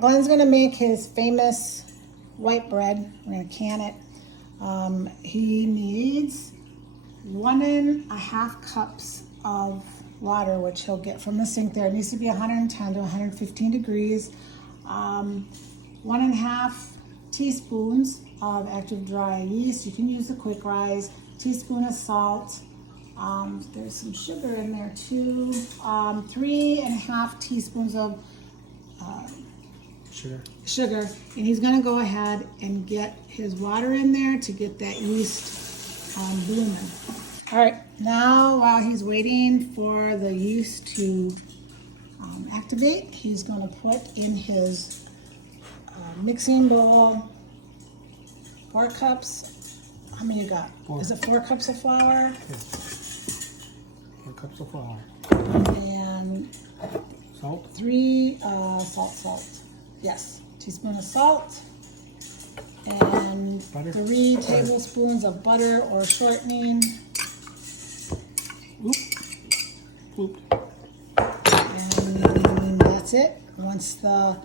Glenn's gonna make his famous white bread. We're gonna can it. He needs 1.5 cups of water, which he'll get from the sink there. It needs to be 110 to 115 degrees. 1.5 teaspoons of active dry yeast. You can use the quick rise. Teaspoon of salt. There's some sugar in there too. 3.5 teaspoons of sugar. And he's gonna go ahead and get his water in there to get that yeast blooming. All right, now while he's waiting for the yeast to activate, he's gonna put in his mixing bowl 4 cups. How many you got? 4. Is it 4 cups of flour? Yes. 4 cups of flour. And Salt? 3 salt. Yes, teaspoon of salt. And Butter? 3 tablespoons of butter or shortening. Oop. And that's it. Once the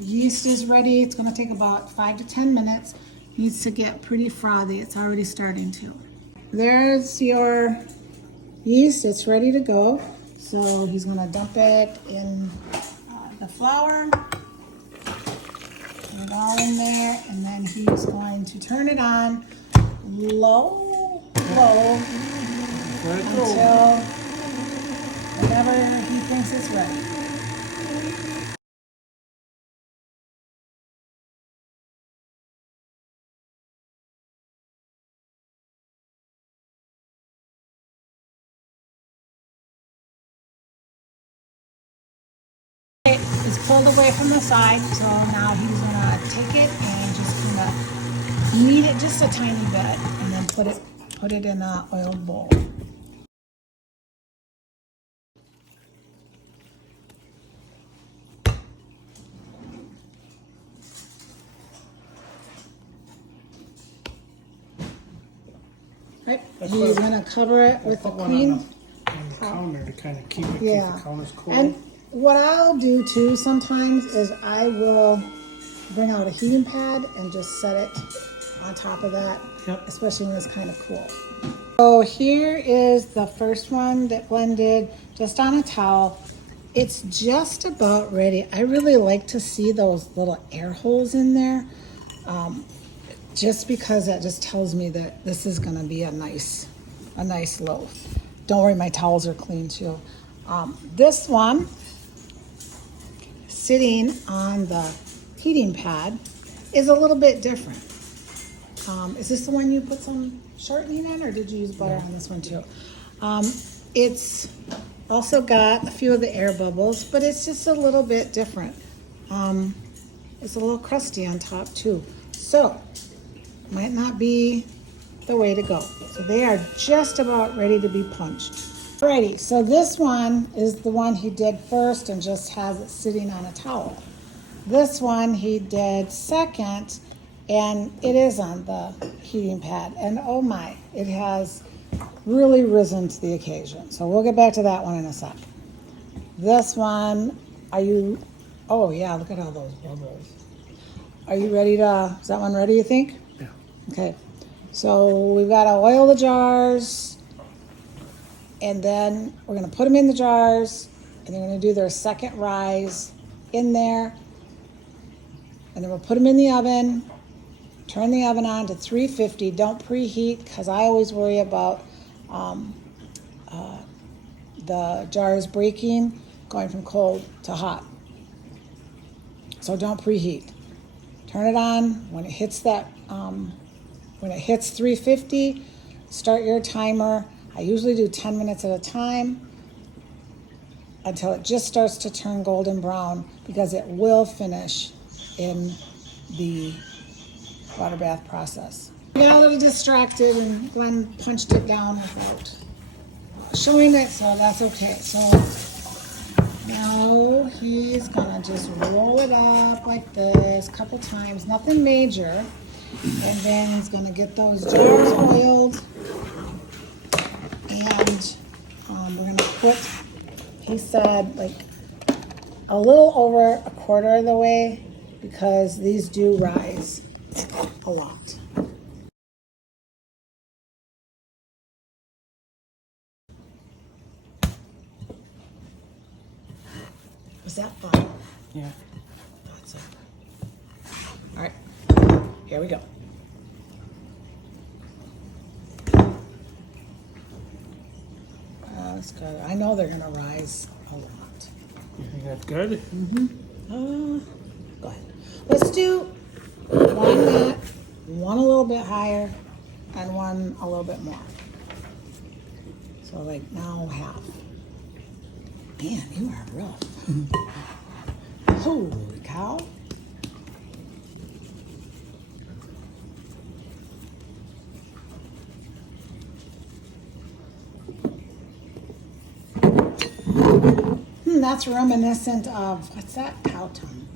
yeast is ready, it's going to take about 5 to 10 minutes. Needs to get pretty frothy. It's already starting to. There's your yeast. It's ready to go. So he's going to dump it in the flour. Put it all in there, and then he's going to turn it on low until whenever he thinks it's ready. It's pulled away from the side, so now he's gonna take it and just kind of knead it just a tiny bit, and then put it in a oiled bowl. Right, he's gonna cover it with a clean. On the counter to kind of keep it, Yeah. keep the counters cool. And what I'll do too sometimes is I will bring out a heating pad and just set it on top of that, Yep. especially when it's kind of cool. So here is the first one that blended just on a towel. It's just about ready. I really like to see those little air holes in there, just because that just tells me that this is gonna be a nice loaf. Don't worry, my towels are clean too. This one, sitting on the heating pad, is a little bit different. Is this the one you put some shortening in, or did you use butter on this one too? It's also got a few of the air bubbles, but it's just a little bit different. It's a little crusty on top too. So, might not be the way to go. So they are just about ready to be punched. Alrighty, so this one is the one he did first and just has it sitting on a towel. This one he did second, and it is on the heating pad. And oh my, it has really risen to the occasion. So we'll get back to that one in a sec. This one, oh yeah, look at all those bubbles. Are you ready is that one ready, you think? Yeah. Okay, so we've got to oil the jars, and then we're going to put them in the jars, and they're going to do their second rise in there, and then we'll put them in the oven. Turn the oven on to 350. Don't preheat, because I always worry about the jars breaking, going from cold to hot. So don't preheat. Turn it on when it hits that. When it hits 350, start your timer. I usually do 10 minutes at a time until it just starts to turn golden brown, because it will finish in the water bath process. I got a little distracted and Glenn punched it down without showing it, so that's okay. So now he's gonna just roll it up like this a couple times, nothing major. And then he's gonna get those jars oiled, and we're gonna put, he said, like a little over a quarter of the way because these do rise a lot. Was that fun? Yeah. Thought so. All right, here we go. That's good. I know they're gonna rise a lot. You think that's good? Go ahead. Let's do one that, one a little bit higher, and one a little bit more. So like now half. Man, you are rough. Holy cow. That's reminiscent of, what's that? Cow tongue.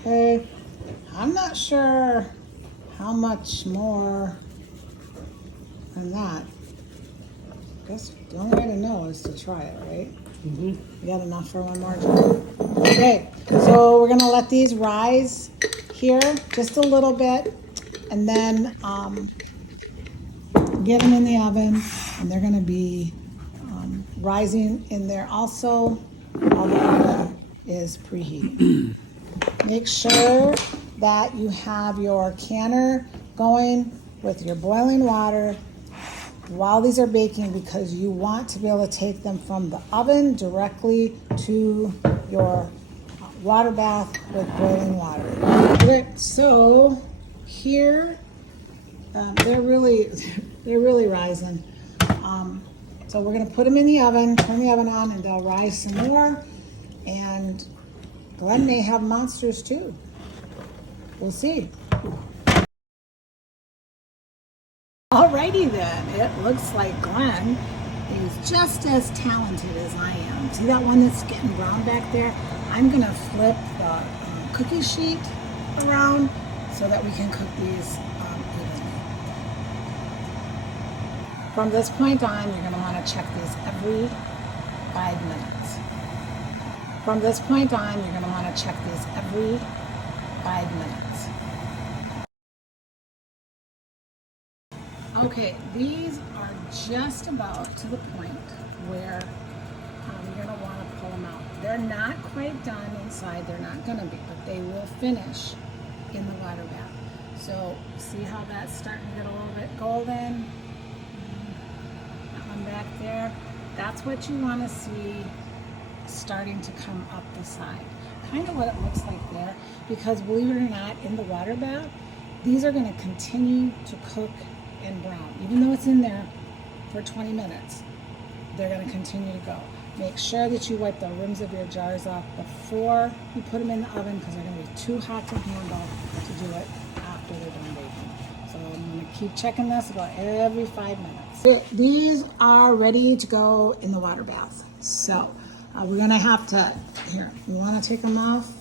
Okay, I'm not sure how much more than that. I guess the only way to know is to try it, right? Mm-hmm. You got enough for one more? Okay, so we're gonna let these rise here just a little bit, and then get them in the oven, and they're gonna be rising in there also while the oven is preheating. Make sure that you have your canner going with your boiling water while these are baking, because you want to be able to take them from the oven directly to your water bath with boiling water. Okay, so here they're really rising. So we're gonna put them in the oven, turn the oven on, and they'll rise some more. And Glenn may have monsters too. We'll see. Alrighty then, it looks like Glenn is just as talented as I am. See that one that's getting brown back there? I'm gonna flip the cookie sheet around so that we can cook these evenly. From this point on, you're gonna wanna check these every 5 minutes. From this point on, you're gonna wanna check these every 5 minutes. Okay, these are just about to the point where you're going to want to pull them out. They're not quite done inside, they're not going to be, but they will finish in the water bath. So see how that's starting to get a little bit golden? That one back there. That's what you want to see starting to come up the side. Kind of what it looks like there, because believe it or not, in the water bath, these are going to continue to cook and brown. Even though it's in there for 20 minutes, they're going to continue to go. Make sure that you wipe the rims of your jars off before you put them in the oven, because they're going to be too hot to handle to do it after they're done baking. So I'm going to keep checking this about every 5 minutes. These are ready to go in the water bath. So we're going to have to, here, you want to take them off,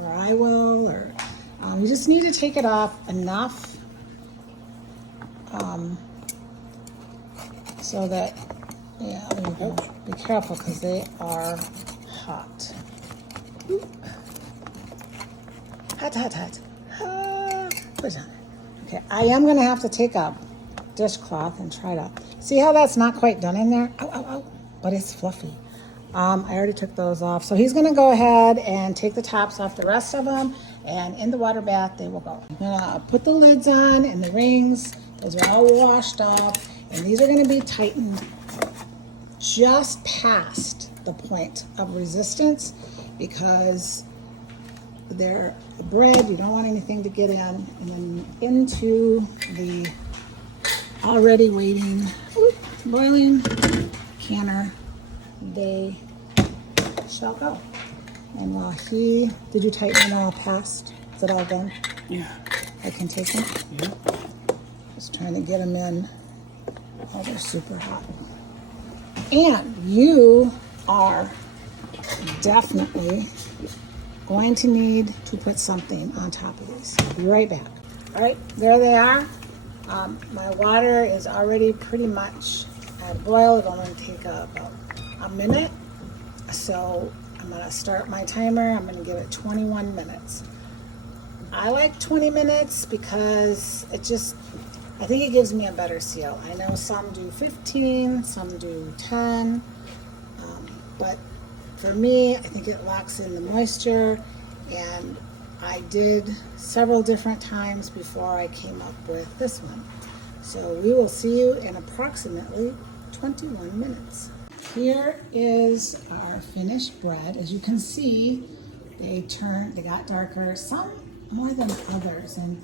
or I will, or you just need to take it off enough so that, yeah, there you go. Be careful because they are hot. Oop. Hot, hot, hot. Put it on there. Okay, I am going to have to take a dishcloth and try to, see how that's not quite done in there? Ow, ow, ow. But it's fluffy. I already took those off. So he's going to go ahead and take the tops off the rest of them, and in the water bath they will go. I'm going to put the lids on and the rings. Those are all washed off, and these are going to be tightened just past the point of resistance, because they're bread, you don't want anything to get in, and then into the already waiting, boiling canner they shall go. And while did you tighten it all past? Is it all done? Yeah. I can take them? Yeah. Just trying to get them in. Oh, they're super hot. And you are definitely going to need to put something on top of these. I'll be right back. All right, there they are. My water is already pretty much at a boil. It'll only take about a minute. So I'm gonna start my timer. I'm gonna give it 21 minutes. I like 20 minutes because I think it gives me a better seal. I know some do 15, some do 10, but for me, I think it locks in the moisture, and I did several different times before I came up with this one. So we will see you in approximately 21 minutes. Here is our finished bread. As you can see, they got darker, some more than others, and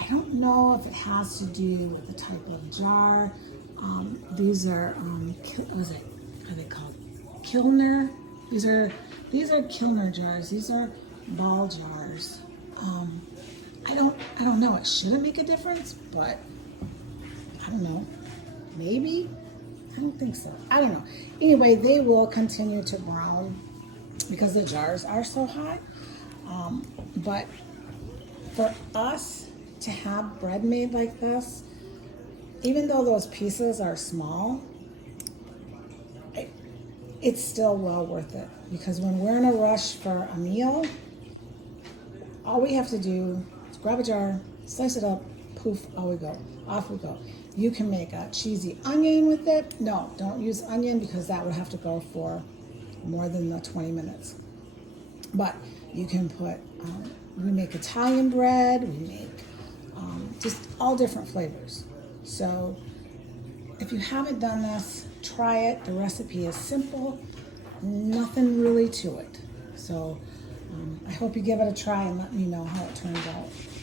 I don't know if it has to do with the type of jar. These are, what is it? What are they called? Kilner. These are Kilner jars. These are ball jars. I don't know. It shouldn't make a difference, but I don't know. Maybe. I don't think so. I don't know. Anyway, they will continue to brown because the jars are so hot. But for us to have bread made like this, even though those pieces are small, it's still well worth it, because when we're in a rush for a meal, all we have to do is grab a jar, slice it up, poof, off we go. You can make a cheesy onion with it. No, don't use onion, because that would have to go for more than the 20 minutes. But you can put, we make Italian bread, we make just all different flavors. So if you haven't done this, try it. The recipe is simple, nothing really to it. So I hope you give it a try and let me know how it turns out.